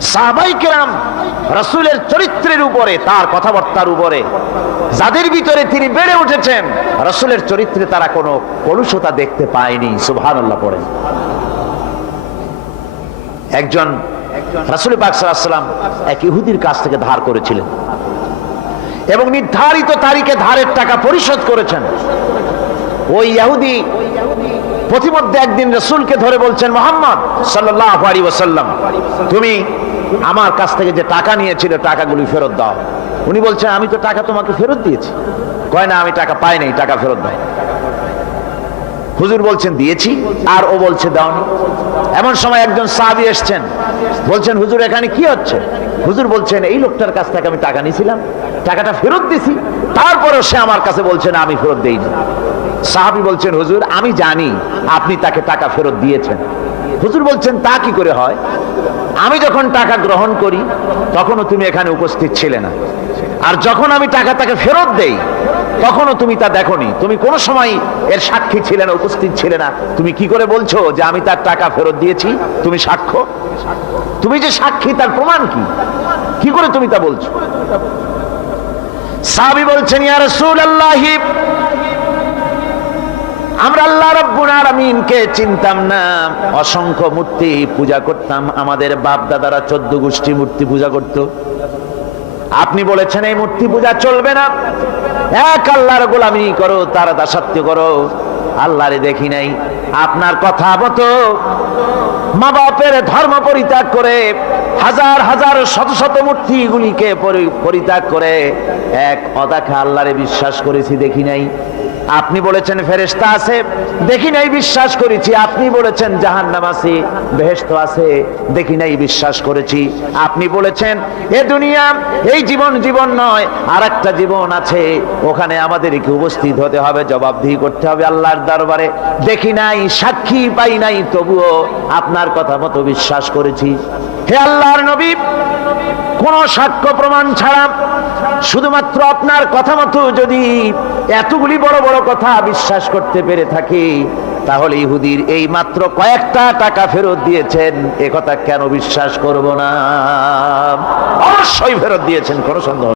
সাহাবাই রসুলের চরিত্রের উপরে, তার কথাবার্তার উপরে, যাদের ভিতরে তিনি বেড়ে উঠেছেন, রসুলের চরিত্রে তারা কোনো কলুষতা দেখতে পায়নি, সুবহানাল্লাহ পড়েন। একজন রাসুল পাক এক ইহুদির কাছ থেকে ধার করেছিলেন এবং নির্ধারিত তারিখে ধারের টাকা পরিশোধ করেছেন। ওই ইহুদি প্রতিমধ্যে একদিন রসুলকে ধরে বলছেন, মোহাম্মদ সাল্লাহ আলী ওসাল্লাম তুমি আমার কাছ থেকে যে টাকা নিয়েছিলে, টাকাগুলি ফেরত দাও। উনি বলছেন, আমি তো টাকা তোমাকে ফেরত দিয়েছি। কয়, না, আমি টাকা পাই নাই, টাকা ফেরত দাও। হুজুর বলছেন, দিয়েছি। আর ও বলছে, দাওনি। এমন সময় একজন সাহাবি এসছেন, বলছেন, হুজুর, এখানে কি হচ্ছে? হুজুর বলছেন, এই লোকটার কাছ থেকে আমি টাকা নিয়েছিলাম, টাকাটা ফেরত দিছি, তারপরেও সে আমার কাছে বলছে, না, আমি ফেরত দেইনি সাহাবি বলছেন, হুজুর, আমি জানি আপনি তাকে টাকা ফেরত দিয়েছেন। হুজুর বলছেন, তা কি করে হয়? আমি যখন টাকা গ্রহণ করি, তখনও তুমি এখানে উপস্থিত ছিলে না। আর যখন আমি টাকা তাকে ফেরত দেই, তখনও তুমি তা দেখনি। তুমি কোনো সময় এর সাক্ষী ছিলে না, উপস্থিত ছিলে না। তুমি কি করে বলছো যে আমি তার টাকা ফেরত দিয়েছি? তুমি সাক্ষ্য? তুমি যে সাক্ষী, তার প্রমাণ কি? কি করে তুমি তা বলছো? সাবি বলছেন, ইয়া রাসূলুল্লাহি আমরা আল্লাহ রাব্বুল আলামিনকে চিনতাম না। অসংখ্য মূর্তি পূজা করতাম। আমাদের বাপ দাদারা চোদ্দ গোষ্ঠী মূর্তি পূজা করত। আপনি বলেছেন, এই মূর্তি পূজা চলবে না। এক আল্লাহর গোলামি করো, তার দাসত্ব করো। আল্লাহরে দেখি নাই। আপনার কথা মতো মা বাপের ধর্ম পরিত্যাগ করে হাজার হাজার শত শত মূর্তিগুলিকে পরি- পরিত্যাগ করে এক অদাখা আল্লাহরে বিশ্বাস করেছি দেখি নাই। আপনি বলেছেন ফেরেশতা আছে, দেখি নাই বিশ্বাস করেছি, আপনি বলেছেন জাহান্নাম আছে বেহেশত আছে, দেখি নাই বিশ্বাস করেছি। আপনি বলেছেন, এ দুনিয়া, এই জীবন জীবন নয় আর একটা জীবন আছে, ওখানে আমাদেরকে উপস্থিত হতে হবে, জবাবদিহি করতে হবে আল্লাহর দরবারে। দেখি নাই, সাক্ষী পাই নাই, তবুও আপনার কথা মতো বিশ্বাস করেছি। হে আল্লাহর নবী, কোন সাক্ষ্য প্রমাণ ছাড়া, শুধুমাত্র আপনার কথা মতো যদি এতগুলি বড় বড় কথা বিশ্বাস করতে পেরে থাকি, তাহলে ইহুদির এই মাত্র কয়েকটা টাকা ফেরত দিয়েছেন এ কথা কেন বিশ্বাস করব না অবশ্যই ফেরত দিয়েছেন, কোনো সন্দেহ।